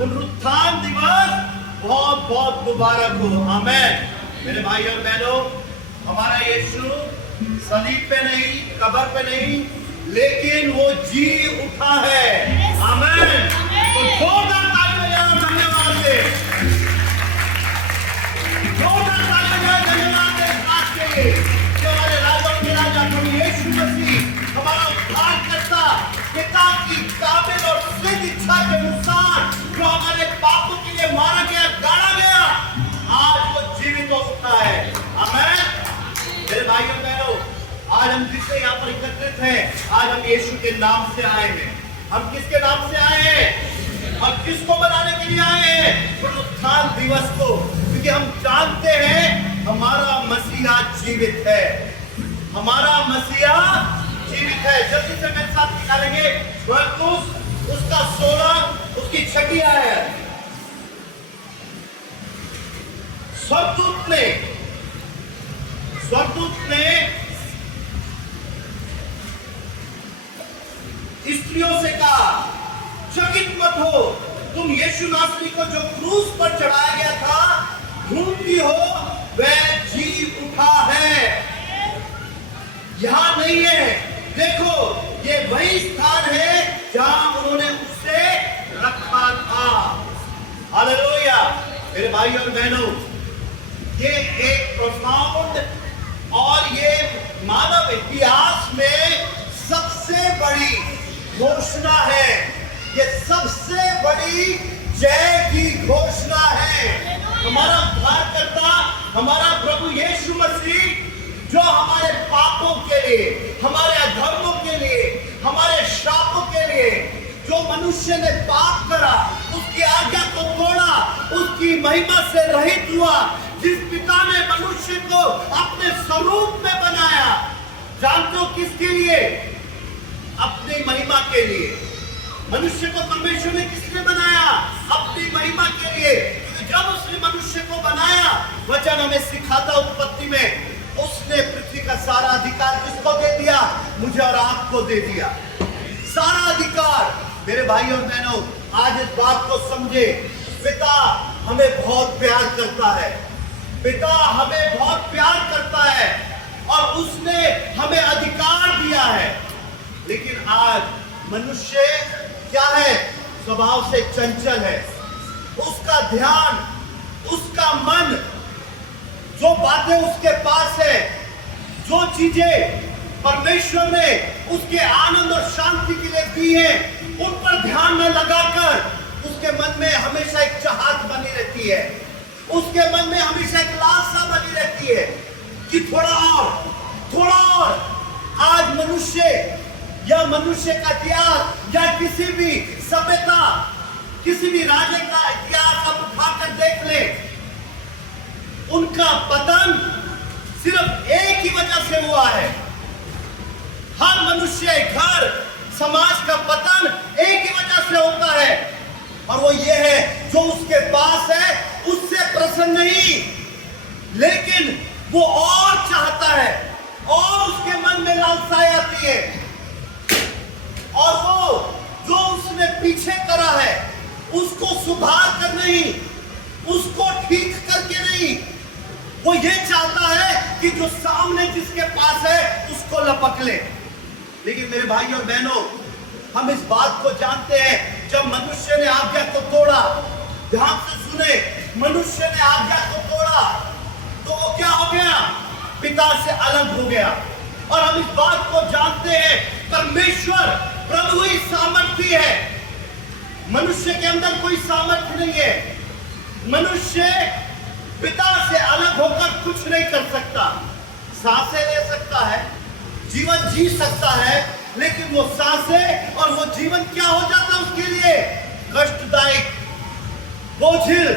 पुनरुत्थान दिवस बहुत बहुत मुबारक हो। आमीन। मेरे भाई और बहनों, हमारा यीशु सलीब पे नहीं, कब्र पे नहीं, लेकिन वो जी उठा है। आमीन। तो जोरदार तालियां और धन्यवाद दे, जोरदार तालियां और धन्यवाद दे इस बात के लिए कि हमारे राजा के राजा प्रभु यीशु मसीह हमारा उद्धारकर्ता पिता की काबिल और सिद्ध इच्छा के अनुसार जो हमारे पापों के लिए मारा गया, गाड़ा गया, आज वो जीवित हो उठा है। आमीन। मेरे भाई और बहनों, आज हम जिससे यहाँ पर एकत्रित हैं, आज हम यीशु के नाम से आए हैं। हम किसके नाम से आए हैं? हम किसको बनाने के लिए आए हैं? पुनरुत्थान दिवस को, क्योंकि हम जानते हैं हमारा मसीहा जीवित है। हमारा मसीहा जीवित है। जल्दी से मेरे साथ निकालेंगे मरकुस उसका 16 उसकी 6 आयत। स्वर्गदूत ने स्त्रियों से कहा, चकित मत हो, तुम यीशु नासरी को जो क्रूस पर चढ़ाया गया था ढूंढती हो, वह जी उठा है, यहां नहीं है। देखो, ये वही स्थान है जहां उन्होंने उससे रखा था। हालेलुया। मेरे भाई और बहनों, ये एक प्रोफाउंड और ये मानव इतिहास में सबसे बड़ी घोषणा है। ये सबसे बड़ी जय की घोषणा है। हमारा उद्धारकर्ता, हमारा प्रभु यीशु मसीह, जो हमारे पापों के लिए, हमारे अधर्मों के लिए, हमारे श्रापों के लिए, जो मनुष्य ने पाप करा, उसकी आज्ञा को तोड़ा, उसकी महिमा से रहित हुआ, जिस पिता ने मनुष्य को अपने स्वरूप में बनाया, जानते हो किसके लिए? अपनी महिमा के लिए। मनुष्य को परमेश्वर ने किसने बनाया? अपनी महिमा के लिए। जब उसने मनुष्य को बनाया, वचन हमें सिखाता उत्पत्ति में, उसने पृथ्वी का सारा अधिकार किसको दे दिया? मुझे और आपको दे दिया सारा अधिकार। मेरे भाई और बहनों, आज इस बात को समझे, पिता हमें बहुत प्यार करता है। पिता हमें बहुत प्यार करता है और उसने हमें अधिकार दिया है। लेकिन आज मनुष्य क्या है? स्वभाव से चंचल है। उसका ध्यान, उसका मन, जो बातें उसके पास है, जो चीजें परमेश्वर ने उसके आनंद और शांति के लिए दी है, उन पर ध्यान न लगाकर उसके मन में हमेशा एक चाहत बनी रहती है। उसके मन में हमेशा एक लालसा बनी रहती है कि थोड़ा और। आज मनुष्य या मनुष्य का इतिहास या किसी भी सभ्यता, किसी भी राज्य का इतिहास आप उठाकर देख ले, उनका पतन सिर्फ एक ही वजह से हुआ है। हर मनुष्य, घर, समाज का पतन एक ही वजह से होता है, और वो ये है, जो उसके पास है उससे प्रसन्न नहीं, लेकिन वो और चाहता है और उसके मन में लालसाएं आती है, और वो जो उसने पीछे करा है उसको सुधार कर नहीं, उसको ठीक करके नहीं, वो ये चाहता है कि जो सामने जिसके पास है उसको लपक ले। लेकिन मेरे भाई और बहनों, हम इस बात को जानते हैं, जब मनुष्य ने आज्ञा को तोड़ा, ध्यान से सुने, मनुष्य ने आज्ञा को तोड़ा तो वो क्या हो गया? पिता से अलग हो गया। और हम इस बात को जानते हैं, परमेश्वर प्रभु ही सामर्थ्य है, मनुष्य के अंदर कोई सामर्थ्य नहीं है। मनुष्य पिता से अलग होकर कुछ नहीं कर सकता। सांसें ले सकता है, जीवन जी सकता है, लेकिन वो सांसें और वो जीवन क्या हो जाता है उसके लिए? कष्टदायक, बोझिल,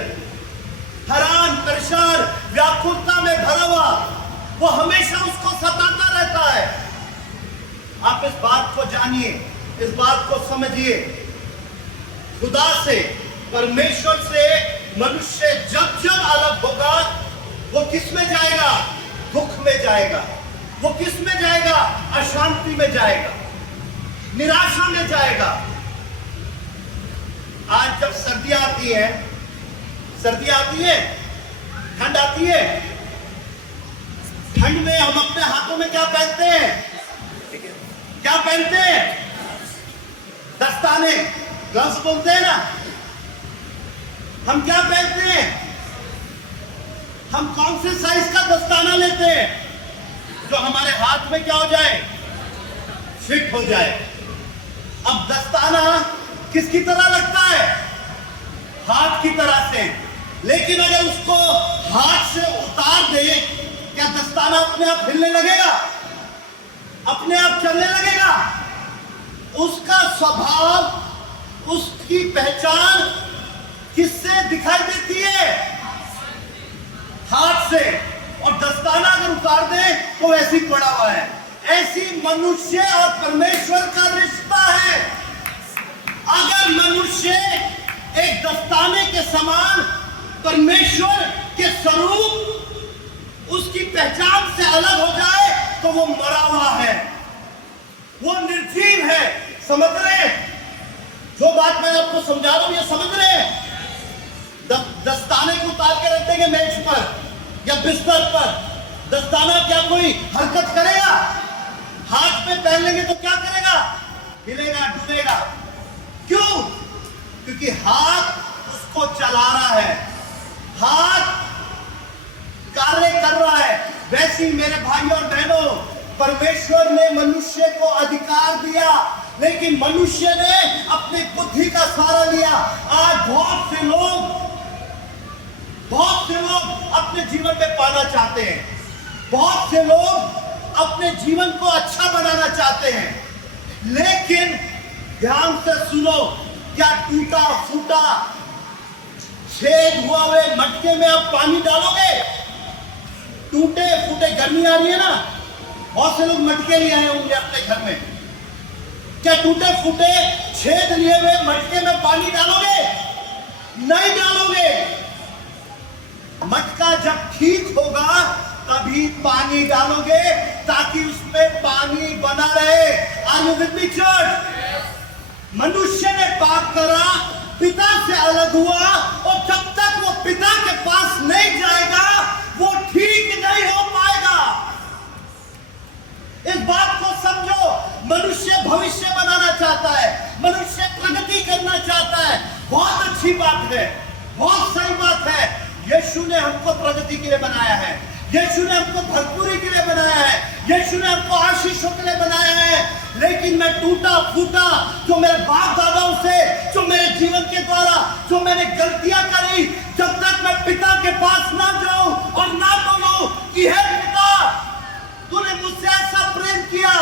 हैरान, परेशान, व्याकुलता में भरा हुआ, वो हमेशा उसको सताता रहता है। आप इस बात को जानिए, इस बात को समझिए, खुदा से, परमेश्वर से मनुष्य जब जब अलग होगा, वो किस में जाएगा? दुख में जाएगा। वो किस में जाएगा? अशांति में जाएगा, निराशा में जाएगा। आज जब सर्दियां आती है, ठंड आती है, ठंड में हम अपने हाथों में क्या पहनते हैं? दस्ताने, ग्लव्स बोलते हैं ना। हम क्या पहनते हैं? हम कौन से साइज का दस्ताना लेते हैं जो हमारे हाथ में क्या हो जाए? फिट हो जाए। अब दस्ताना किसकी तरह लगता है? हाथ की तरह से। लेकिन अगर उसको हाथ से उतार दे, क्या दस्ताना अपने आप हिलने लगेगा? अपने आप चलने लगेगा? उसका स्वभाव, उसकी पहचान किससे दिखाई देती है? हाथ से। और दस्ताना अगर उतार दे तो वैसे ही पड़ा हुआ है। ऐसी मनुष्य और परमेश्वर का रिश्ता है। अगर मनुष्य एक दस्ताने के समान परमेश्वर के स्वरूप, उसकी पहचान से अलग हो जाए तो वो मरा हुआ है, वो निर्जीव है। समझ रहे हैं? जो बात मैं आपको समझा रहा हूं, ये समझ रहे हैं? दस्ताने को उतार के रख देंगे मेज पर या बिस्तर पर, दस्ताना क्या कोई हरकत करेगा? हाथ में पहन लेंगे तो क्या करेगा? हिलेगा, डूबेगा। क्यों? क्योंकि हाथ उसको चला रहा है, हाथ कार्य कर रहा है। वैसे ही मेरे भाई और बहनों, परमेश्वर ने मनुष्य को अधिकार दिया, लेकिन मनुष्य ने अपनी बुद्धि का सहारा लिया। आज बहुत से लोग अपने जीवन में पाना चाहते हैं, बहुत से लोग अपने जीवन को अच्छा बनाना चाहते हैं। लेकिन ध्यान से सुनो, क्या टूटा फूटा छेद हुआ हुए मटके में आप पानी डालोगे? टूटे फूटे, गर्मी आ रही है ना, बहुत से लोग मटके लिए आए होंगे अपने घर में। क्या टूटे फूटे छेद लिए हुए मटके में पानी डालोगे? नहीं डालोगे। मटका जब ठीक होगा तभी पानी डालोगे, ताकि उसमें पानी बना रहे। Are you with me church? मनुष्य ने पाप करा, पिता से अलग हुआ, और जब तक वो पिता के पास नहीं जाएगा वो ठीक नहीं हो पाएगा। इस बात को समझो। मनुष्य भविष्य बनाना चाहता है, मनुष्य प्रगति करना चाहता है। बहुत अच्छी बात है, बहुत सही बात है। यीशु ने हमको प्रगति के लिए बनाया है, यीशु ने हमको भरपूरी के लिए बनाया है, यीशु ने हमको आशीषों के लिए बनाया है। लेकिन मैं टूटा फूटा, जो मेरे बाप दादाओं से, जो मेरे जीवन के द्वारा जो मैंने गलतियां करी, जब तक मैं पिता के पास ना जाऊं और ना बोलूं कि हे पिता, तूने मुझसे ऐसा प्रेम किया,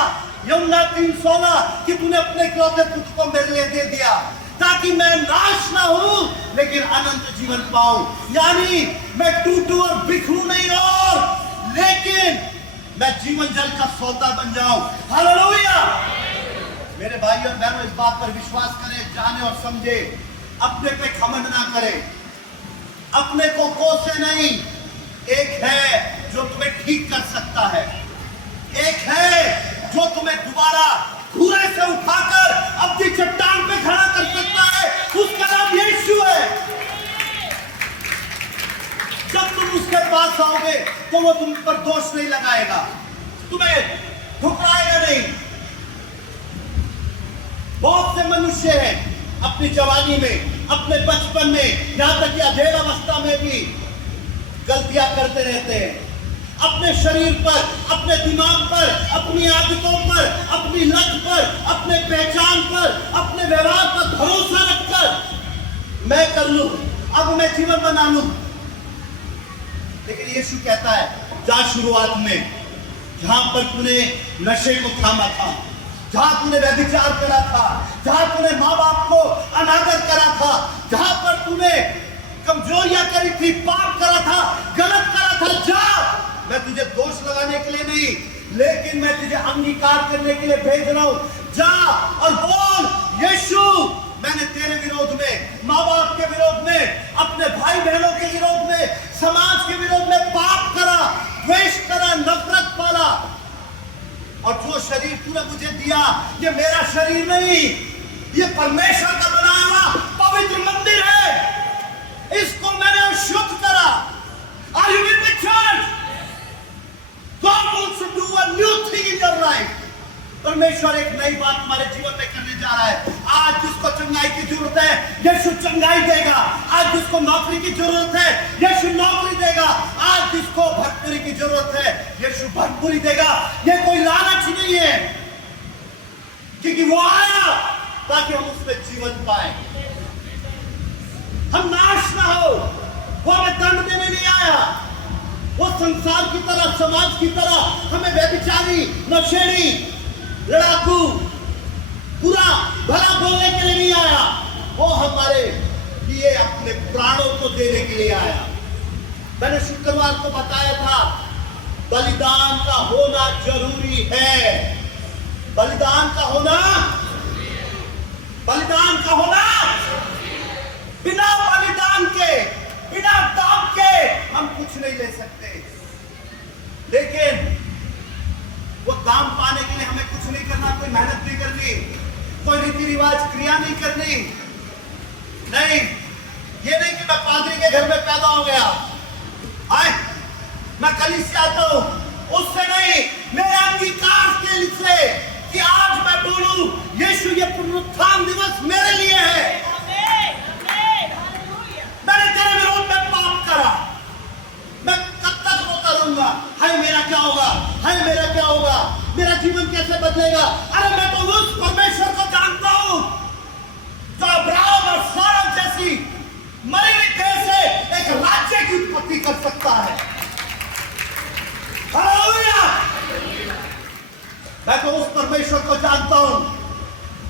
यूहन्ना 3:16, कि तूने अपने इकलौते पुत्र को मेरे लिए दे दिया, ताकि मैं नाश ना हूं लेकिन अनंत जीवन पाऊं। यानी मैं टूटू और बिखरूं नहीं, और लेकिन मैं जीवन जल का सौदा बन जाऊं। हालेलुया। मेरे भाई और बहनों, इस बात पर विश्वास करें, जाने और समझे, अपने पे घमंड ना करें, अपने को कोसे नहीं। एक है जो तुम्हें ठीक कर सकता है, एक है जो तुम्हें दोबारा घूरे से उठाकर अपनी चट्टान पे खड़ा कर सकता है। उसका नाम यीशु है। जब तुम उसके पास आओगे तो वो तुम पर दोष नहीं लगाएगा, तुम्हें ठुकराएगा नहीं। बहुत से मनुष्य हैं अपनी जवानी में, अपने बचपन में, यहां तक कि अधेड़ अवस्था में भी गलतियां करते रहते हैं। अपने शरीर पर, अपने दिमाग पर, अपनी आदतों पर, अपनी लत पर, अपने पहचान पर, अपने व्यवहार पर भरोसा रखकर मैं कर लूं, अब मैं जीवन बना लूं। लेकिन यीशु कहता है, जा शुरुआत में जहां पर तूने नशे को थामा था, जहां तूने व्यभिचार करा था, जहां तूने माँ बाप को अनादर करा था, जहां पर तूने कमजोरियां करी थी, पाप करा था, गलत करा था, जा। मैं तुझे दोष लगाने के लिए नहीं, लेकिन मैं तुझे अंगीकार करने के लिए भेज रहा हूं। जा और बोल, यीशु, मैंने तेरे विरोध में, माँ बाप के विरोध में, अपने भाई बहनों के विरोध में, समाज के विरोध में पाप करा, द्वेष करा, नफरत पाला, और जो शरीर तूने मुझे दिया, ये मेरा शरीर नहीं, ये परमेश्वर का बनाया हुआ पवित्र शुद्ध करा। Are you with me, church? God wants to do a new thing in your life. परमेश्वर एक नई बात हमारे जीवन में करने जा रहा है। आज जिसको चंगाई की जरूरत है, यीशु चंगाई देगा। आज जिसको नौकरी की जरूरत है, यीशु नौकरी देगा। आज जिसको भरपूरी की जरूरत है, यीशु भरपूरी देगा। ये कोई लालच नहीं है, क्योंकि वो आया ताकि हम उसमें जीवन पाए, हम नाश ना हो। वो हमें दंड देने नहीं आया। वो संसार की तरह, समाज की तरह हमें व्यभिचारी, नशेड़ी, लड़ाकू, बुरा भला बोलने के लिए नहीं आया। वो हमारे लिए अपने प्राणों को देने के लिए आया। मैंने शुक्रवार को बताया था, बलिदान का होना जरूरी है। बलिदान का होना, बलिदान का होना, बिना बलिदान के, बिना दाम के हम कुछ नहीं ले सकते। लेकिन वो दाम पाने के लिए हमें कुछ नहीं करना, कोई मेहनत नहीं करनी, कोई रीति रिवाज क्रिया नहीं करनी। नहीं, ये नहीं कि मैं पादरी के घर में पैदा हो गया, आए मैं कलीसिया आता हूं, उससे नहीं। मेरे अंगीकार के लिए कि आज मैं बोलूं, यीशु ये पुनरुत्थान दिवस मेरे लिए है। मैंने तेरे विरोध में पाप करा, मैं कब तक रोता रहूंगा? हाय मेरा क्या होगा, हाय मेरा क्या होगा, मेरा जीवन कैसे बदलेगा? अरे मैं तो उस परमेश्वर को जानता हूं जो अब्राहम और सारा जैसी मरी हुई देह से एक राज्य की उत्पत्ति कर सकता है। हालेलुया! मैं तो उस परमेश्वर को जानता हूं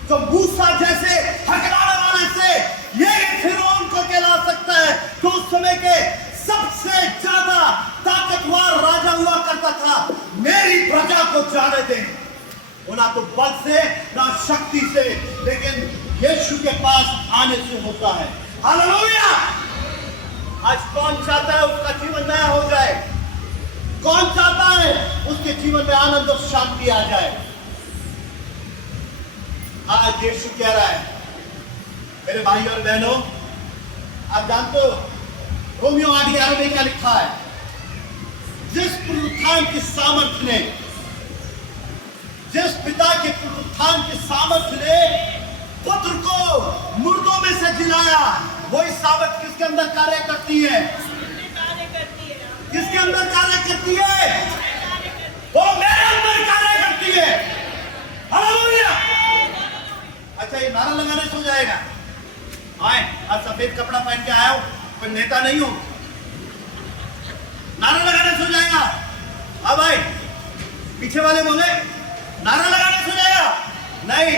जो मूसा जैसे हकलाने वाले से ये फिरौन को कहला सकता है, जो उस समय के सबसे ज्यादा ताकतवर राजा हुआ करता था। मेरी प्रजा को जाने दे, वो ना तो बल से ना शक्ति से, लेकिन यीशु के पास आने से होता है। हालेलुया! आज कौन चाहता है उसका जीवन नया हो जाए? कौन चाहता है उसके जीवन में आनंद और शांति आ जाए? आज यीशु कह रहा है, मेरे भाई और बहनों, आप जानते हो रोमियो 8:11 में क्या लिखा है? जिस पुनरुत्थान की सामर्थ्य ने, जिस पिता के पुनरुत्थान की सामर्थ्य ने पुत्र को मुर्दों में से जिलाया, वही सामर्थ्य किसके अंदर कार्य करती है? किसके अंदर कार्य करती है? वो मेरे अंदर कार्य करती है। हालेलुया! अच्छा, ये नारा लगाने से हो जाएगा? आए, आज सफेद कपड़ा पहन के आया हूं, कोई नेता नहीं हूं, नारा लगाने से हो जाएगा? अब भाई पीछे वाले बोले नारा लगाने से हो जाएगा? नहीं,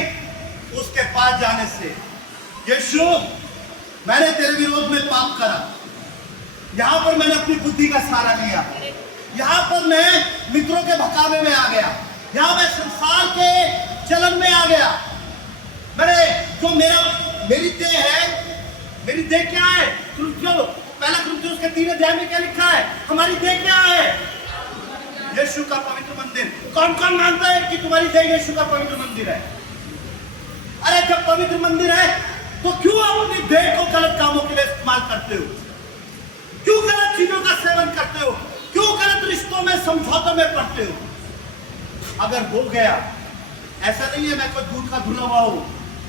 उसके पास जाने से। यीशु, मैंने तेरे विरोध में पाप करा, यहां पर मैंने अपनी बुद्धि का सहारा लिया, यहां पर मैं मित्रों के भकावे में आ गया, यहां मैं संसार के चलन में आ गया। मैंने जो मेरी देह है, मेरी देह क्या है? पहला कुरिन्थियों के 3 अध्याय में क्या लिखा है? हमारी देह क्या है? यीशु का पवित्र मंदिर। कौन कौन मानता है कि तुम्हारी देह यीशु का पवित्र मंदिर है? अरे जब पवित्र मंदिर है तो क्यों अपनी देह को गलत कामों के लिए इस्तेमाल करते हो? क्यों गलत चीजों का सेवन करते हो? क्यों गलत रिश्तों में, समझौतों में पड़ते हो? अगर हो गया, ऐसा नहीं है मैं कोई दूध का धुला हुआ हूं,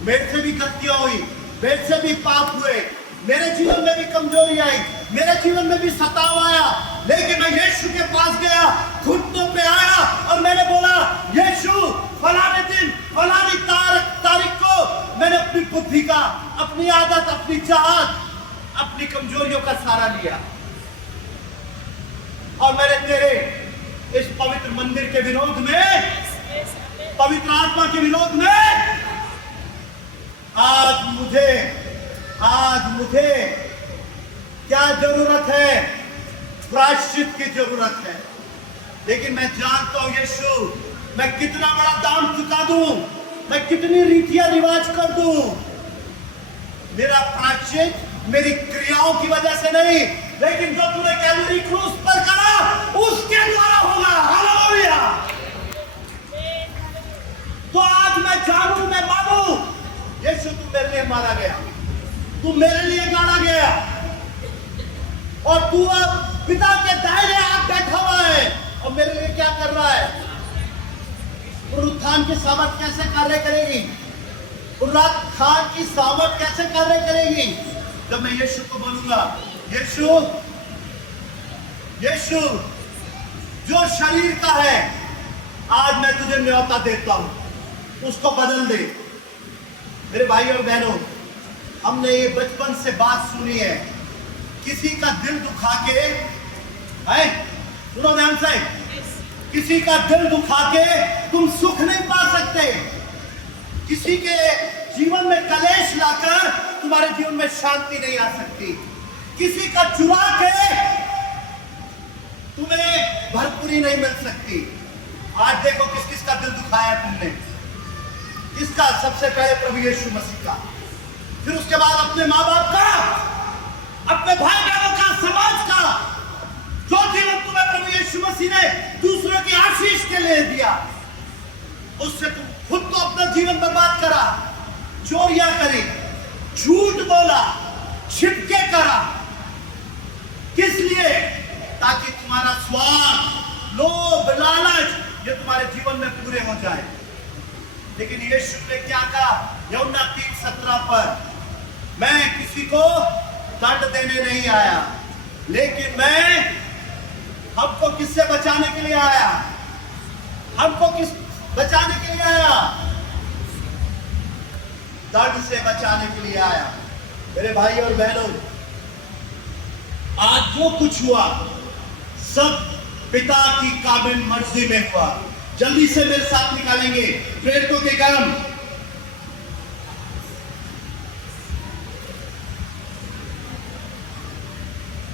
मेरे से भी गलतियां हुई, मेरे से भी पाप हुए, मेरे जीवन में भी कमजोरी आई, मेरे जीवन में भी सताव आया, लेकिन मैं यीशु के पास गया, घुटनों पे आया और मैंने बोला, यीशु फलाने दिन फलानी तारीख को मैंने अपनी बुद्धि का, अपनी आदत, अपनी चाहत, अपनी कमजोरियों का सहारा लिया और मैंने तेरे इस पवित्र मंदिर के विरोध में, पवित्र आत्मा के विरोध में, आज मुझे क्या जरूरत है? प्रायश्चित की जरूरत है। लेकिन मैं जानता हूं यीशु, मैं कितना बड़ा दाम चुका दूं, मैं कितनी रीतियां रिवाज कर दूं, मेरा प्रायश्चित मेरी क्रियाओं की वजह से नहीं, लेकिन जो तूने कैलवरी क्रूस पर करा उसके द्वारा होगा। हालेलुया! तो आज मैं जानूं, मैं मानूं, यीशु तू मेरे लिए मारा गया, तू मेरे लिए गाड़ा गया, और तू अब पिता के दाहिने हाथ बैठा हुआ है और मेरे लिए क्या कर रहा है? पुनरुत्थान की सामर्थ कैसे कार्य करेगी? पुनरुत्थान की सामर्थ कैसे कार्य करेगी? जब मैं यीशु को बोलूंगा, यीशु, यीशु जो शरीर का है, आज मैं तुझे न्योता देता हूं, उसको बदल दे। मेरे भाई और बहनों, हमने ये बचपन से बात सुनी है, किसी का दिल दुखा के, है सुनो ध्यान से, किसी का दिल दुखा के तुम सुख नहीं पा सकते। किसी के जीवन में कलेश लाकर तुम्हारे जीवन में शांति नहीं आ सकती। किसी का चुरा के तुम्हें भरपूरी नहीं मिल सकती। आज देखो किस किस का दिल दुखाया तुमने। किसका? सबसे पहले प्रभु यीशु मसीह का, फिर उसके बाद अपने माँ बाप का, अपने भाई बहनों का, समाज का। जो जीवन तुम्हें प्रभु यीशु मसीह ने दूसरों की आशीष के लिए दिया, उससे तुम खुद तो अपना जीवन बर्बाद करा, चोरियां करी, झूठ बोला, छिपके करा। किस लिए? ताकि तुम्हारा स्वार्थ, लोभ, लालच ये तुम्हारे जीवन में पूरे हो जाए। लेकिन यीशु ने क्या कहा? यूहन्ना 3:17 पर, मैं किसी को दंड देने नहीं आया, लेकिन मैं हमको किससे बचाने के लिए आया? हमको किस बचाने के लिए आया? दंड से बचाने के लिए आया। मेरे भाई और बहनों, आज जो कुछ हुआ सब पिता की काबिल मर्जी में हुआ। जल्दी से मेरे साथ निकालेंगे प्रेरितों के काम,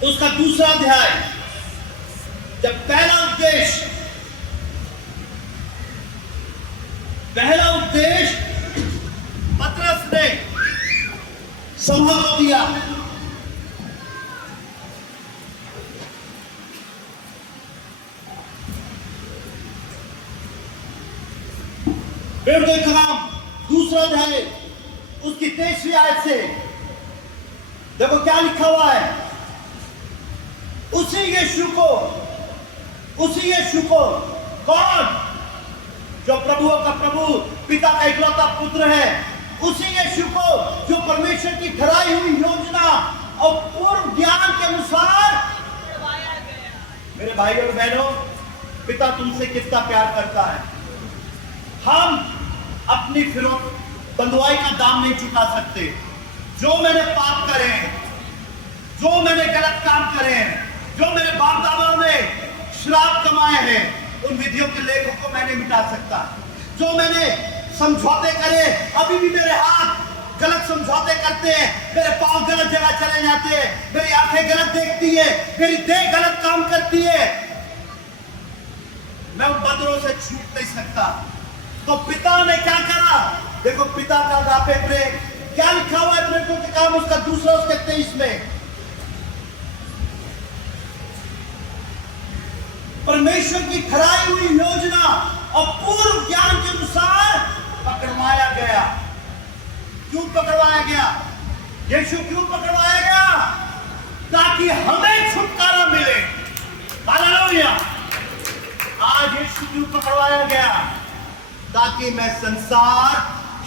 उसका 2 अध्याय। जब पहला उपदेश पतरस ने सभा को दिया, प्रेरितों के काम 2 अध्याय उसकी 23वीं आयत से देखो क्या लिखा हुआ है। उसी यीशु को कौन? जो प्रभुओं का प्रभु, पिता का इकलौता पुत्र है, उसी यीशु को जो परमेश्वर की ठहराई हुई योजना और पूर्व ज्ञान के अनुसार। मेरे भाई और बहनों, पिता तुमसे कितना प्यार करता है। हम अपनी फिरौत बंधुआई का दाम नहीं चुका सकते। जो मैंने पाप करे हैं, जो मैंने गलत काम करे हैं, जो मेरे बाप दादाओं ने श्राप कमाए हैं, उन विधियों के लेखों को मैं नहीं मिटा सकता। जो मैंने समझौते करे, अभी भी मेरे हाथ गलत समझौते करते हैं, मेरे पांव गलत जगह चले जाते हैं, मेरी आंखें गलत देखती है, मेरी देह गलत काम करती है, मैं उन बंदरों से छूट नहीं सकता। तो पिता ने क्या करा? देखो पिता का अगापे प्रेम क्या लिखा हुआ है प्रेरितों के काम उसका 2 उसके 23 में। परमेश्वर की ठहराई हुई योजना और पूर्व ज्ञान के अनुसार पकड़वाया गया। क्यों पकड़वाया गया? यीशु क्यों पकड़वाया गया? ताकि हमें छुटकारा मिले। हालेलुया। आज यीशु क्यों पकड़वाया गया? ताकि मैं संसार,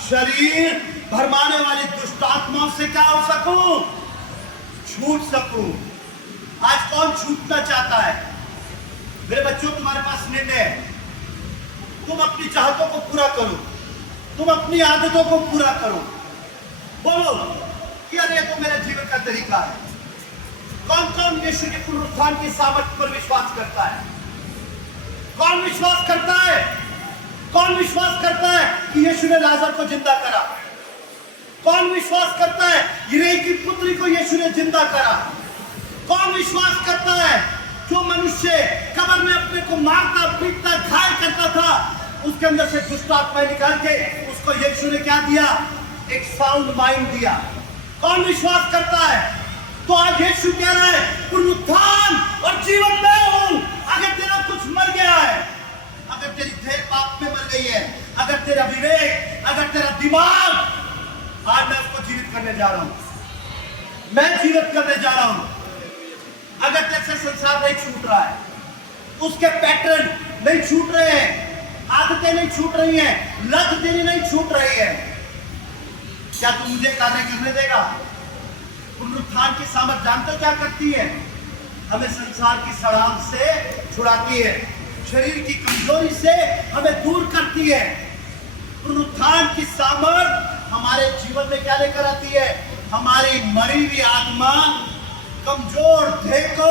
शरीर, भरमाने वाली दुष्ट आत्माओं से क्या हो सकूं? छूट सकूं। आज कौन छूटना चाहता है? मेरे बच्चों, तुम्हारे पास निर्णय है। तुम अपनी चाहतों को पूरा करो, तुम अपनी आदतों को पूरा करो। बोलो कि अरे तो मेरे जीवन का तरीका है। कौन कौन यीशु के पुनरुत्थान की सामर्थ्य पर विश्वास करता है? कौन विश्वास करता है? कौन विश्वास करता है कि यीशु ने लाजर को जिंदा करा? कौन विश्वास करता है यूरै की पुत्री को यीशु ने जिंदा करा? कौन विश्वास करता है जो मनुष्य कब्र में अपने को मारता, पीटता, घायल करता था, उसके अंदर से दुष्ट आत्माएं निकाल के उसको यीशु ने क्या दिया? एक साउंड माइंड दिया। कौन विश्वास करता है? तो आज यीशु कह रहा है पुनरुत्थान और जीवन मैं हूं। अगर तेरा कुछ मर गया है, अगर तेरी देह पाप में मर गई है, अगर तेरा विवेक, अगर तेरा दिमाग, आज मैं उसको जीवित करने जा रहा हूं। मैं जीवित करने जा रहा हूं। अगर जैसे संसार नहीं छूट रहा है, उसके पैटर्न नहीं छूट रहे हैं, आदतें नहीं छूट रही हैं, लत तेरी नहीं छूट रही है, क्या तू मुझे कार्य करने देगा? पुनरुत्थान की सामर्थ जानते हो क्या करती है? हमें संसार की सड़ांध से छुड़ाती है, शरीर की कमजोरी से हमें दूर करती है। पुनरुत्थान की सामर्थ हमारे जीवन में क्या लेकर आती है? हमारी मरी हुई आत्मा, कमजोर देह को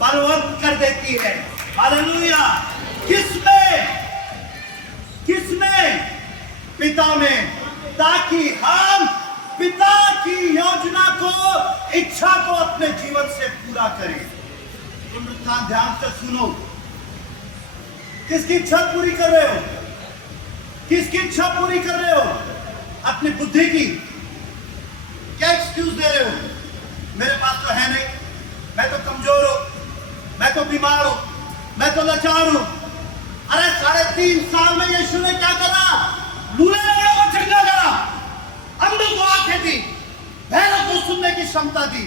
बलवंत कर देती है। हालेलुया। किसमें? किसमें? पिता में, ताकि हम पिता की योजना को, इच्छा को अपने जीवन से पूरा करें। पुनरुत्थान ध्यान से सुनो। किसकी इच्छा पूरी कर रहे हो? किसकी इच्छा पूरी कर रहे हो? अपनी बुद्धि की? क्या एक्सक्यूज दे रहे हो? मेरे पास तो है नहीं, मैं तो कमजोर हूं, मैं तो बीमार हूं, मैं तो लाचार हूं। अरे 3.5 साल में यीशु ने क्या करा? लूले लंगड़ों को चंगा करा, अंधों को आंखें दी, बहरों को सुनने की क्षमता दी,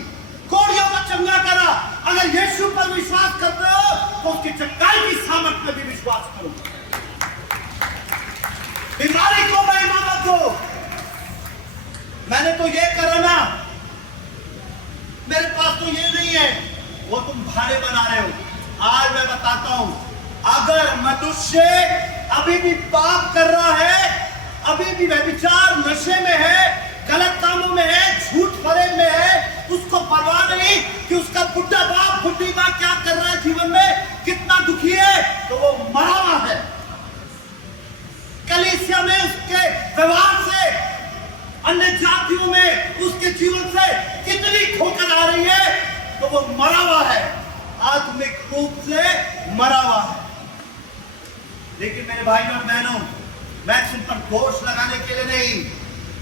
कोढ़ियों को चंगा करा। अगर यीशु पर विश्वास करते हो तो उसकी चंगाई की सामर्थ में भी विश्वास करो। बीमारी को महिमा मत दो। मैंने तो ये करा ना, मेरे पास तो ये नहीं है, वो तुम भाड़े बना रहे हो। आज मैं बताता हूं, अगर मनुष्य अभी भी पाप कर रहा है, अभी भी व्यभिचार, नशे में है, गलत कामों में है, झूठ फरेब में है, उसको परवाह नहीं कि उसका बुढ़ा बाप, बुढ़ी मां क्या कर रहा है जीवन में, कितना दुखी है, तो वो मरा हुआ है। कलीसिया में उसके व्यवहार से, अन्य जातियों में उसके जीवन से कितनी ठोकर आ रही है, तो वो मरा हुआ है, आत्मिक रूप से मरा हुआ है। लेकिन मेरे भाइयों और बहनों, मैं तुम पर दोष लगाने के लिए नहीं,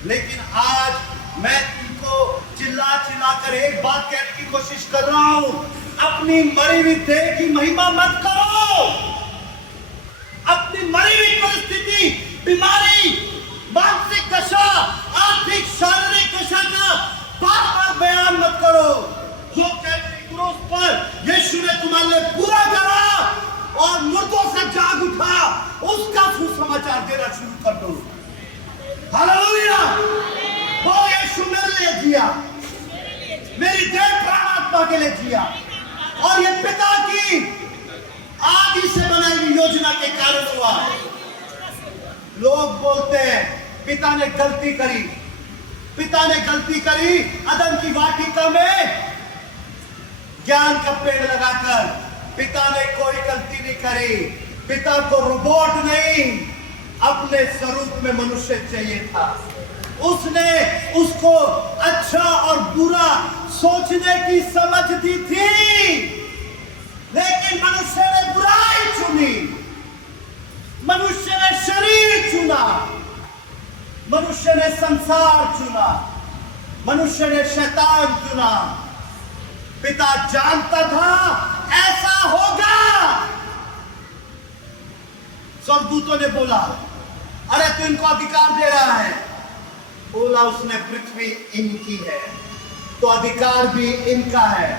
लेकिन आज मैं तुमको चिल्ला चिल्ला कर एक बात कहने की कोशिश कर रहा हूं, अपनी मरी हुई देह की महिमा मत करो। अपनी मरी हुई परिस्थिति, बीमारी, मानसिक दशा, आर्थिक, शारीरिक दशा का बार-बार बयान मत करो। जो कैलवरी क्रूस पर यीशु ने तुम्हारे लिए पूरा करा और मुर्दों से जाग उठा, उसका सुसमाचार देना शुरू कर दो। हालेलुया। वो यीशु मेरे लिए जिया, मेरी देह प्राण आत्मा के लिए जिया, और ये पिता की आदि से बनाई हुई योजना के कारण हुआ। लोग बोलते हैं पिता ने गलती करी, पिता ने गलती करी अदन की वाटिका में ज्ञान का पेड़ लगाकर। पिता ने कोई गलती नहीं करी। पिता को रोबोट नहीं, अपने स्वरूप में मनुष्य चाहिए था। उसने उसको अच्छा और बुरा सोचने की समझ दी थी, लेकिन मनुष्य ने बुराई चुनी, मनुष्य ने शरीर चुना, मनुष्य ने संसार चुना, मनुष्य ने शैतान चुना। पिता जानता था ऐसा होगा। स्वर्गदूतों ने बोला, अरे तू इनको अधिकार दे रहा है। बोला उसने, पृथ्वी इनकी है तो अधिकार भी इनका है।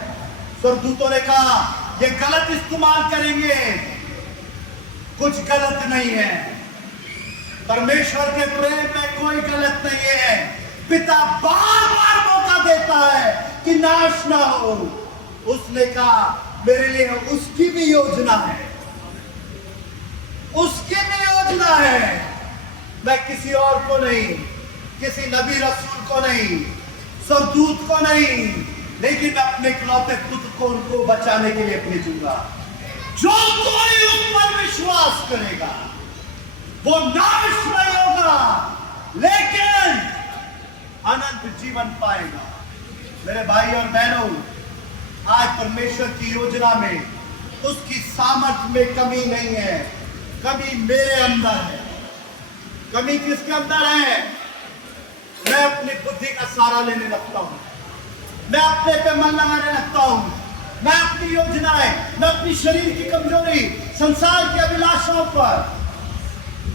स्वर्गदूतों ने कहा, ये गलत इस्तेमाल करेंगे। कुछ गलत नहीं है, परमेश्वर के प्रेम में कोई गलत नहीं है। पिता बार बार मौका देता है कि नाश ना हो। उसने कहा, मेरे लिए उसकी भी योजना है, उसकी भी योजना है। मैं किसी और को नहीं, किसी नबी रसूल को नहीं, स्वर्गदूत को नहीं, लेकिन मैं अपने इकलौते पुत्र को उनको बचाने के लिए भेजूंगा। जो कोई उस पर विश्वास करेगा वो नाश नहीं होगा, लेकिन अनंत जीवन पाएगा। मेरे भाई और बहनों, आज परमेश्वर की योजना में, उसकी सामर्थ्य में कमी नहीं है। कमी मेरे अंदर है। कमी किसके अंदर है? मैं अपनी बुद्धि का सहारा लेने लगता हूं, मैं अपने पे मन लगाने लगता हूं, मैं अपनी योजनाएं, मैं अपनी शरीर की कमजोरी, संसार की अभिलाषाओं पर।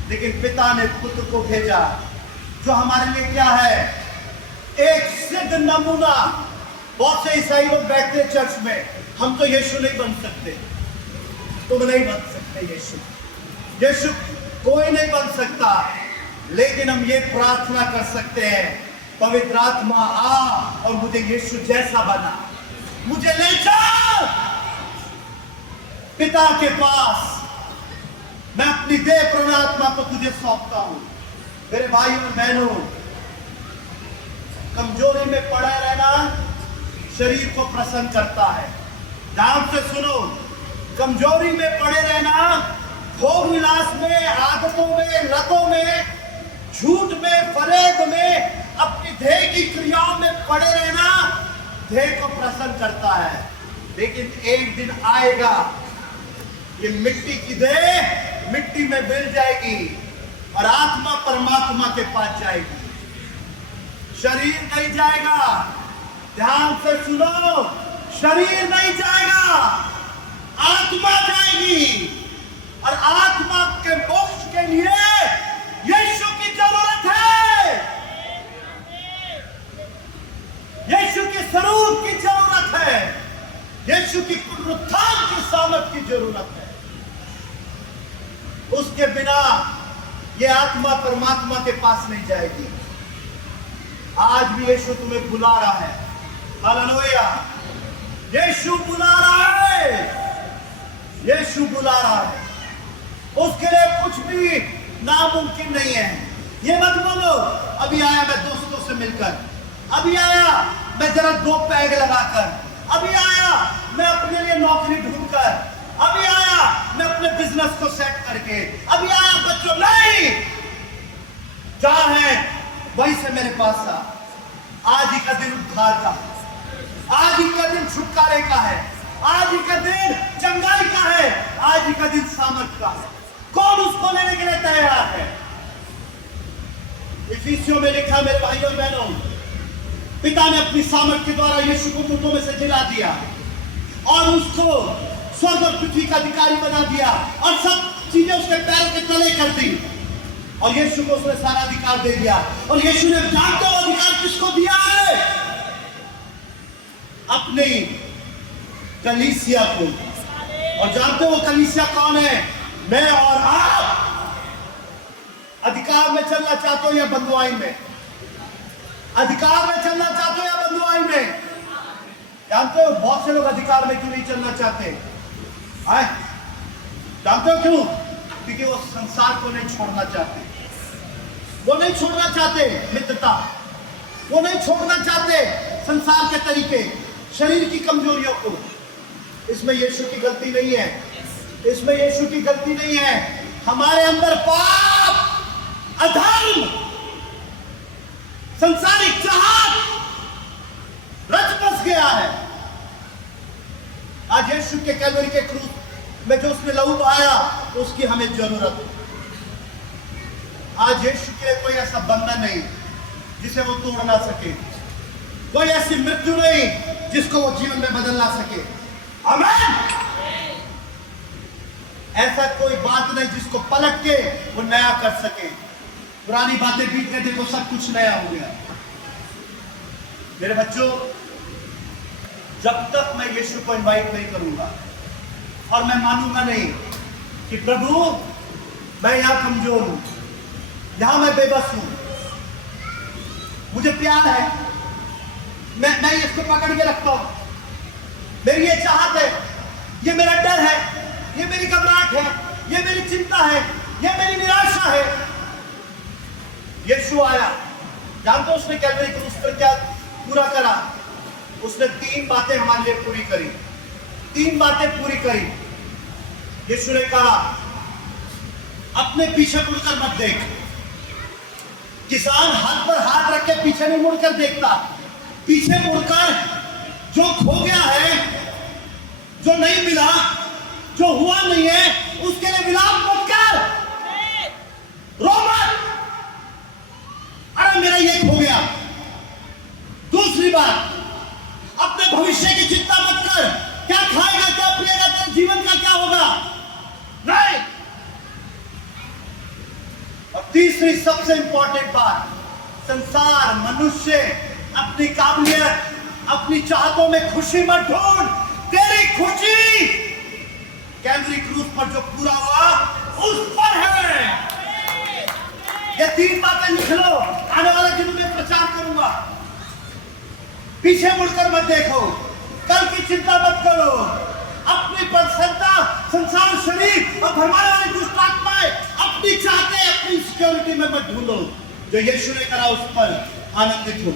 लेकिन पिता ने पुत्र को भेजा, जो हमारे लिए क्या है? एक सिद्ध नमूना। बहुत से ईसाई लोग बैठते हैं चर्च में, हम तो यीशु नहीं बन सकते। तुम नहीं बन सकते यीशु, यीशु कोई नहीं बन सकता, लेकिन हम ये प्रार्थना कर सकते हैं, पवित्र आत्मा आ और मुझे यीशु जैसा बना, मुझे ले जाओ पिता के पास, मैं अपनी देह प्राण आत्मा को तुझे सौंपता हूं। मेरे भाइयों और बहनों, कमजोरी में पड़ा रहना शरीर को प्रसन्न करता है। ध्यान से सुनो, कमजोरी में पड़े रहना, भोग विलास में, आदतों में, लतों में, झूठ में, फरेब में, अपनी देह की क्रियाओं में पड़े रहना देह को प्रसन्न करता है। लेकिन एक दिन आएगा कि मिट्टी की देह मिट्टी में मिल जाएगी और आत्मा परमात्मा के पास जाएगी, शरीर नहीं जाएगा। ध्यान से सुनो, शरीर नहीं जाएगा, आत्मा जाएगी। और आत्मा के मोक्ष के लिए यीशु की जरूरत है, यीशु के स्वरूप की जरूरत है, यीशु की पुनरुत्थान की सामर्थ की जरूरत है। उसके बिना यह आत्मा परमात्मा के पास नहीं जाएगी। आज भी यीशु तुम्हें बुला रहा है, हालेलुया, यीशु बुला रहा है, यीशु बुला रहा है। उसके लिए कुछ भी नामुमकिन नहीं है। ये मत बोलो अभी आया मैं दोस्तों से मिलकर, अभी आया मैं जरा 2 पैग लगाकर, अभी आया मैं अपने लिए नौकरी ढूंढकर, अभी आया मैं अपने बिजनेस को सेट करके, अभी आया बच्चों, नहीं, जहां है वहीं से मेरे पास आ। आज ही का दिन उद्धार का, आज ही का दिन छुटकारे का है, आज ही का दिन चंगाई का है, आज ही का दिन सामर्थ का है। कौन उसको लेने के लिए तैयार है? इफिसियों में लिखा, मेरे भाइयों और बहनों, पिता ने अपनी सामर्थ के द्वारा यीशु को मुर्दों में से जिला दिया और उसको स्वर्ग और पृथ्वी का अधिकारी बना दिया और सब चीजें उसके पैरों के तले कर दी और यीशु को उसने सारा अधिकार दे दिया। और यीशु ने जानते हो अधिकार किसको दिया है? अपनी कलीसिया को। और जानते हो कलीसिया कौन है? मैं और आप। अधिकार में चलना चाहते हो या बंधुआई में? अधिकार में चलना चाहते हो या बंधुआई में? जानते हो बहुत से लोग अधिकार में क्यों नहीं चलना चाहते? जानते हो क्यों? क्योंकि वो संसार को नहीं छोड़ना चाहते, वो नहीं छोड़ना चाहते मित्रता, वो नहीं छोड़ना चाहते संसार के तरीके, शरीर की कमजोरियों को। इसमें यीशु की गलती नहीं है, इसमें यीशु की गलती नहीं है। हमारे अंदर पाप, अधर्म, संसारिक चाहत रच बस गया है। आज यीशु के कैलवरी के क्रूस में जो उसने लहू बहाया, उसकी हमें जरूरत है। आज यीशु के लिए कोई ऐसा बंधन नहीं जिसे वो तोड़ ना सके, कोई ऐसी मृत्यु नहीं जिसको वो जीवन में बदल ना सके। आमीन। ऐसा कोई बात नहीं जिसको पलट के वो नया कर सके। पुरानी बातें बीत गई, देखो सब कुछ नया हो गया। मेरे बच्चों, जब तक मैं यीशु को इनवाइट नहीं करूंगा और मैं मानूंगा नहीं कि प्रभु मैं यहां कमजोर हूं, यहां मैं बेबस हूं, मुझे प्यार है, मैं इसको पकड़ के रखता हूं, मेरी ये चाहत है, ये मेरा डर है, ये मेरी घबराहट है, ये मेरी चिंता है, ये मेरी निराशा है। यीशु आया, जानते हो उसने कैलवरी क्रूस पर क्या पूरा करा? उसने 3 बातें हमारे लिए पूरी करी, 3 बातें पूरी करी। यीशु ने कहा अपने पीछे मुड़कर मत देख। किसान हाथ पर हाथ रख के पीछे नहीं मुड़कर देखता, पीछे मुड़कर जो खो गया है, जो नहीं मिला, जो हुआ नहीं है, उसके लिए विलाप मत कर, रो मत, अरे मेरा ये खो गया। दूसरी बात, अपने भविष्य की चिंता मत कर, क्या खाएगा, क्या पिएगा, तेरे जीवन का क्या होगा, नहीं। और तीसरी सबसे इंपॉर्टेंट बात, संसार, मनुष्य अपनी काबिलियत, अपनी चाहतों में खुशी मत ढूंढ। तेरी खुशी कैलवरी क्रूस पर जो पूरा हुआ उस पर है। ये 3 बातें लिख लो, आने वाले दिनों में प्रचार करूंगा। पीछे मुड़कर मत देखो, कल की चिंता मत करो, अपनी प्रसन्नता संसार शरीर और भरमाने वाली दुष्ट आत्माएं अपनी चाहते अपनी सिक्योरिटी में मत ढूंढो। जो यीशु ने करा उस पर आनंदित हो।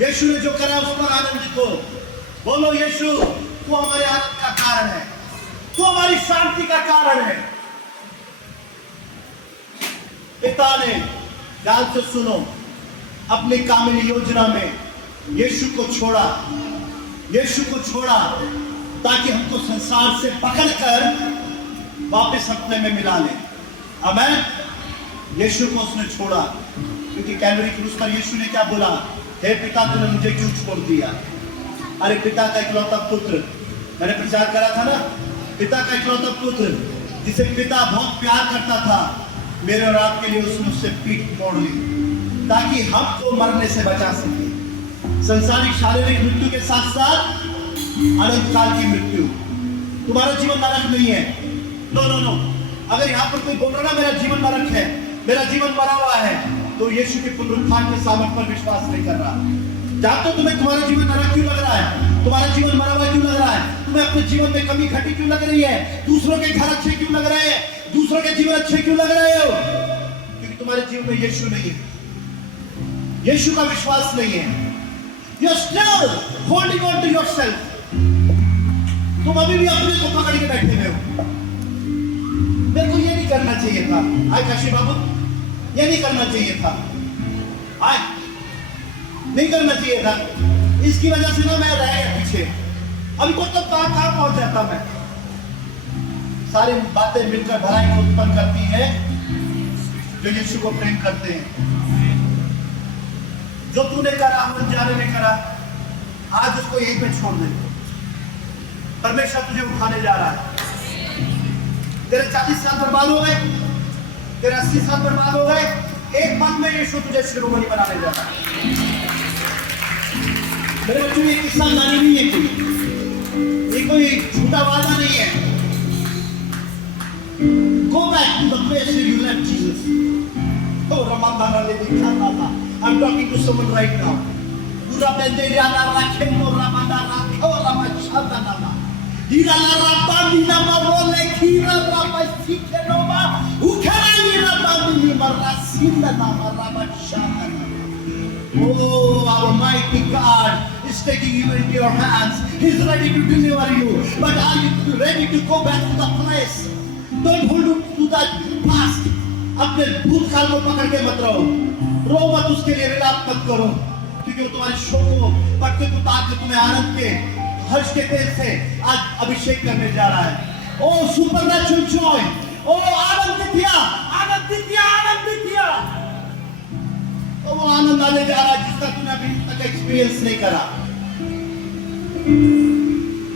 यीशु ने जो करा उस पर आनंदित हो। बोलो यीशु तू हमारे आनंद का कारण है, तू हमारी शांति का कारण है। पिता ने ध्यान से सुनो, अपनी कामिल योजना में यीशु को छोड़ा, यीशु को छोड़ा ताकि हमको संसार से पकड़कर वापस अपने में मिला ले। आमीन। यीशु को उसने छोड़ा क्योंकि कैलवरी क्रूस पर यीशु ने क्या बोला? हे पिता तूने मुझे क्यों छोड़ दिया? अरे पिता का इकलौता पुत्र, मैंने प्रचार करा था ना, पिता का इकलौता पुत्र जिसे पिता बहुत प्यार करता था, मेरे और आपके लिए उसने उससे पीठ मोड़ ली ताकि हमको मरने से बचा सके। संसारिक शारीरिक मृत्यु के साथ साथ अनंत काल की मृत्यु। तुम्हारा जीवन नरक नहीं है। No no no. अगर यहाँ पर कोई बोल रहा ना मेरा जीवन नरक है, मेरा जीवन मरा हुआ है, तो यीशु के पुनरुत्थान के सामर्थ्य पर विश्वास नहीं कर रहा। जानते हो तुम्हें तुम्हारा जीवन नरक क्यों लग रहा है? तुम्हारा जीवन मरा हुआ क्यों लग रहा है? तुम्हें अपने जीवन में कमी घटी क्यों लग रही है? दूसरों के घर अच्छे क्यों लग रहे हैं? दूसरों के जीवन अच्छे क्यों लग रहे हो? क्योंकि तुम्हारे जीवन में यीशु नहीं है, यीशु का विश्वास नहीं है। You are still holding on to yourself. तुम अभी भी अपने को पकड़ के बैठे हुए हो। मेरे को ये नहीं करना चाहिए था। आए काशी बाबू, ये नहीं करना चाहिए था। आए नहीं करना चाहिए था। इसकी वजह से ना मैं रह गया पीछे। अभी को तो कहाँ पहुंच जाता मैं। सारी बातें मिलकर भलाई को उत्पन्न करती है जो यीशु को प्रेम करते हैं। जो तूने करा, अमन जाने ने करा, आज उसको यहीं पे छोड़ दे। परमेश्वर तुझे उठाने जा रहा है। तेरे 40 साल बर्बाद हो गए, तेरे 80 साल बर्बाद हो गए, एक मन में यीशु तुझे शिरोमणि बनाने जा रहा है। मेरे बच्चों ये किस्सा कहानी नहीं है, ये कोई झूठा वादा नहीं है। Go back to the place where you left Jesus. Oh, Ramandana le dikhana tha. I'm talking to someone right now. Pura bendera la rakhemo Ramandana khola machadana. Dira la rabani na marole khira rabasikhenoma. Ukhani rabani marasinda na marabachana. Oh, our mighty God is taking you into your hands. He's ready to deliver you. But are you ready to go back to the place? Don't hold on to that past. अपने भूतकाल को पकड़ के मत रहो, रो मत, उसके लिए विलाप मत करो, क्योंकि वो तुम्हारे शोकों पटके उतार के तुम्हें आनंद के हर्ष के तेल से आज अभिषेक करने जा रहा है। ओ सुपरनैचुरल जॉय, ओ आनंदितिया, आनंदितिया, आनंदितिया, तो वो आनंद आने जा रहा है जिसका तुमने अभी तक एक्सपीरियंस नहीं करा।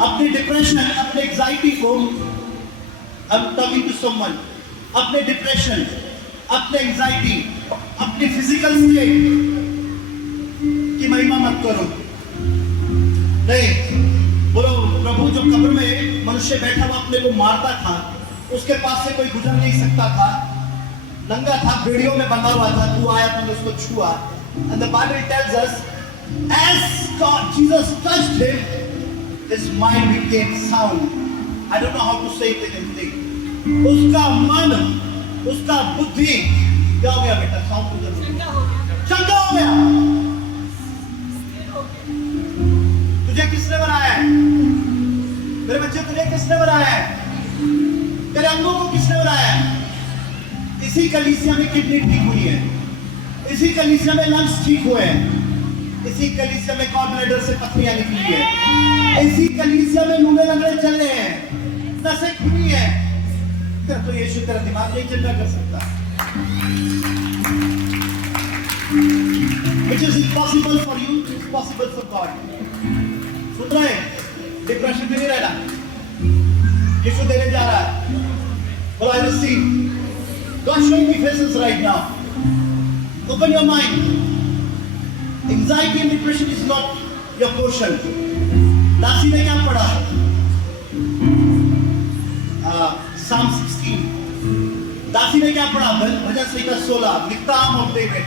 अपनी डिप्रेशन, अपने एंजाइटी को, I'm talking to someone, अपने डिप्रेशन, अपने एंजाइटी, अपनी फिजिकल स्टेट की महिमा मत करो। नहीं, बोलो प्रभु जो कब्र में मनुष्य बैठा हुआ अपने को मारता था, उसके पास से कोई गुजर नहीं सकता था, नंगा था, बेड़ियों में बंधा हुआ था, तू आया, तुमने उसको छुआ। And the Bible tells us, as God, Jesus touched him, his mind became sound. I don't know how to say it in Hindi. उसका मन, उसका बुद्धि क्या हो गया बेटा? साउंड चंगा हो गया। तुझे किसने बनाया है मेरे बच्चे? तुझे किसने बनाया है? तेरे अंगों को किसने बनाया है? इसी कलीसिया में किडनी ठीक हुई है, इसी कलीसिया में लंग्स ठीक हुए हैं, इसी कलीसिया में गॉल ब्लैडर से पथरियां निकली है, इसी कलीसिया में लूले लंगड़े चले हैं, नसें खुली है। तो यीशु तेरा दिमाग नहीं चिंता कर सकता। Which is impossible for you, it's possible for God. सुन रहे हैं? डिप्रेशन में नहीं रहना, यीशु देने जा रहा है। Well, I receive. God showing me faces right now. Open your mind. Anxiety and depression is not your portion. दासी ने क्या पढ़ा? Psalm 16. दासी ने क्या पढ़ा? भजन संहिता 16. Miktam of David.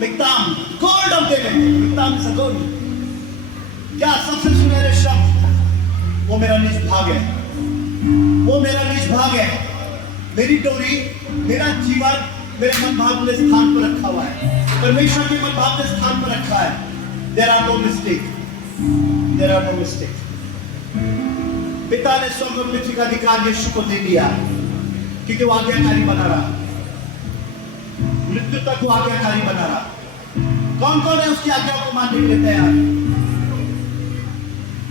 Miktam, gold of David. Miktam is a gold. क्या सबसे सुनहरे शब्द? वो मेरा निज भाग है. वो मेरा निज भाग है. मेरी डोरी, मेरा जीवन मेरे मन भाग में स्थान पर रखा हुआ है. परमेश्वर के मन भाग में स्थान पर रखा है. There are no mistakes. There are no mistakes. पिता ने स्वर्ग और पृथ्वी का अधिकार यीशु को दे दिया क्योंकि वो आज्ञाकारी बना रहा. मृत्यु तक वो आज्ञाकारी बना रहा. कौन कौन है उसकी आज्ञा को मानने के लिए तैयार?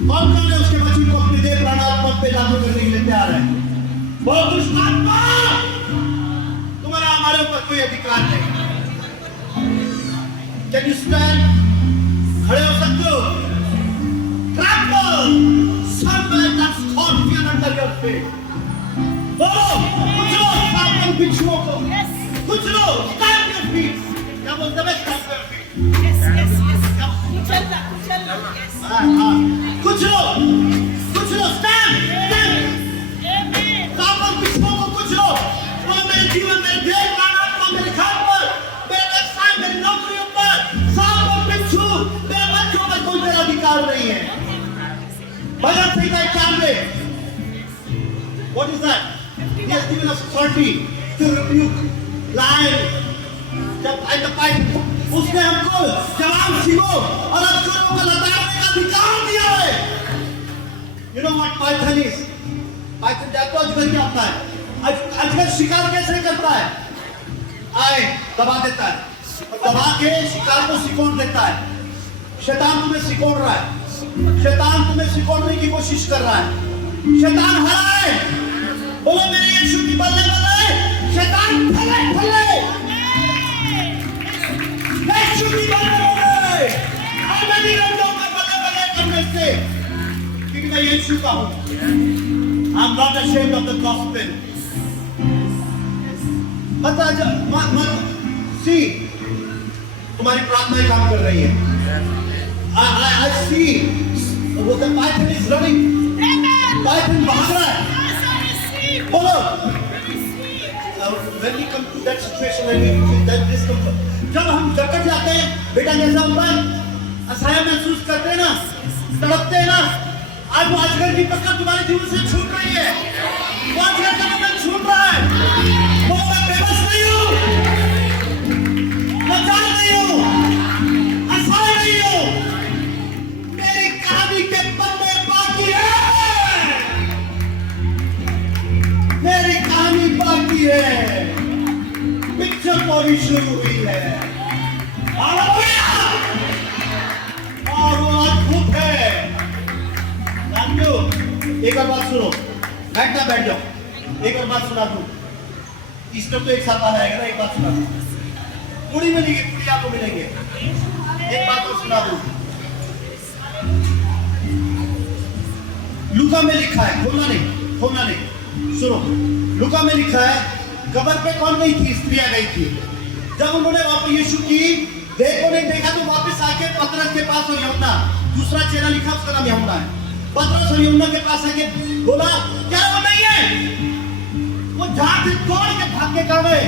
कौन कौन है उसके वचन को अपने देह प्राण आत्मा पे लागू करने के लिए तैयार है? वो दुष्ट आत्मा, तुम्हारा हमारे ऊपर कोई अधिकार नहीं. Can you stand? खड़े हो सकते हो? Trample somewhere that's scorpion under your feet. बोलो, कुचलो सातन बिच्छुओं को. कुचलो, stamp your feet. क्या बोलते हैं? Stamp your feet. कुचलना. कुचलो, stamp. सातन बिच्छुओं को कुचलो. वो मेरे जीवन, मेरे देह, प्राण, आत्मा, मेरे घर पर, मेरे व्यवसाय, मेरी नौकरियों पर, सातन बिच्छू, मेरे बच्चों पर कोई मेरा अधिकार नहीं है. भजन संहिता 91. What is that? He has given us authority to rebuke lion and the python. उसने हमको जवान सिंहों और अजगरों को लताड़ने का अधिकार दिया है. You know what python is? Python जानते हो अजगर क्या होता है? अजगर शिकार कैसे करता है? आए दबा देता है. दबा के शिकार को सिकोड़ देता है. शैतान तुम्हें सिकोड़ रहा है. शैतान तुम्हें सिकोड़ने की कोशिश कर रहा है. शैतान हरा है. बोलो मेरे यीशु की बल्ले बल्ले. शैतान फले फले. यीशु की बल्ले बल्ले. और मैं नहीं रहूंगा बल्ले बल्ले करने से क्योंकि मैं यीशु का हूँ. I'm not ashamed of the gospel. मत सी तुम्हारी प्रार्थनाएं काम कर रही है. I see the python is running. Python भाग रहा है. बोलो. When we come to that situation, when we feel that discomfort, जब हम जकड़ जाते हैं, बेटा कैसा होता है? असहाय महसूस करते हैं ना, तड़पते हैं ना. आज वो अजगर की पकड़ तुम्हारे जीवन से छूट रही है. वो अजगर का बंधन छूट रहा है. वो मैं बेबस नहीं हूँ, लाचार नहीं हूँ, असहाय नहीं हूँ. मेरी कहानी के पन्ने बाकी है. मेरी कहानी बाकी है. पिक्चर पूरी शुरू हुई है. हालेलुया. और वो अद्भुत है. जानते हो? एक और बात सुनो. बैठ जाओ. एक और बात सुना दूं. ईस्टर तो एक साथ आ जाएगा ना. एक बात सुना दूं. पूरी मिलेगी, पूरी आपको मिलेंगे. एक बात और सुना दूं. लूका में लिखा है, खोलना नहीं. सुनो, लूका में लिखा है कब्र पे कौन गई थी? स्त्रियां गई थी. जब उन्होंने वापस यीशु की देह को नहीं देखा तो वापस आके पतरस के पास और यूहन्ना, दूसरा चेला लिखा उसका नाम यूहन्ना है. पतरस और यूहन्ना के पास आके बोला क्या वो नहीं है? वो जहां से दौड़ के भाग के कहां गए?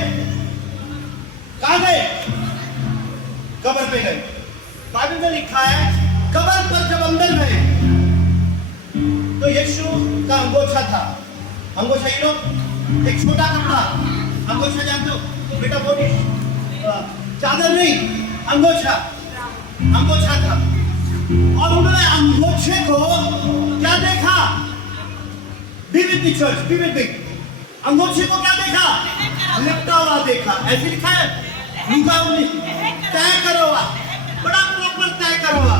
कब्र पे गए. बाइबल में लिखा है कब्र पर जब अंदर गए तो यीशु का अंगोछा था. अंगोछा ये लो, एक छोटा कपड़ा. अंगोछा जानते हो बेटा? वो नहीं, चादर नहीं, अंगोछा था. और उन्होंने अंगोछे को क्या देखा? Be with the church, be with me. अंगोछे को क्या देखा? लिपटा हुआ देखा. ऐसे लिखा है लूका में. तय करो हुआ, बड़ा प्रॉपर तय करो हुआ.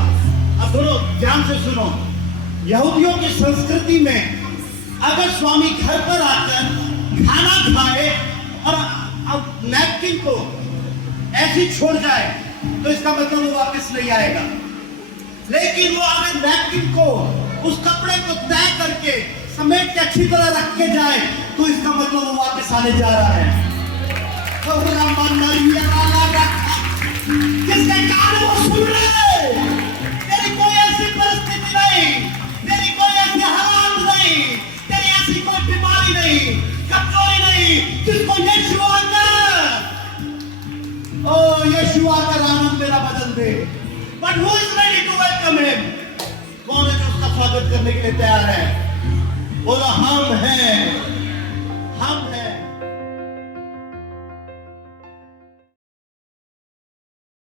अब सुनो, ध्यान से सुनो. यहूदियों की संस्कृति में अगर स्वामी घर पर आकर खाना खाए और नैपकिन को ऐसे छोड़ जाए तो इसका मतलब वो वापस नहीं आएगा. लेकिन वो अगर नैपकिन को, उस कपड़े को तय करके समेट के अच्छी तरह रख के जाए तो इसका मतलब वो वापस आने जा रहा है. किसके कारण वो सुन रहे? मेरी कोई जिसको यीशुआ ने, ओ यीशुआ का नाम मेरा बदल दे। But who is ready to welcome him? कौन है जो उसका स्वागत करने के लिए तैयार है? बोला हम हैं, हम हैं।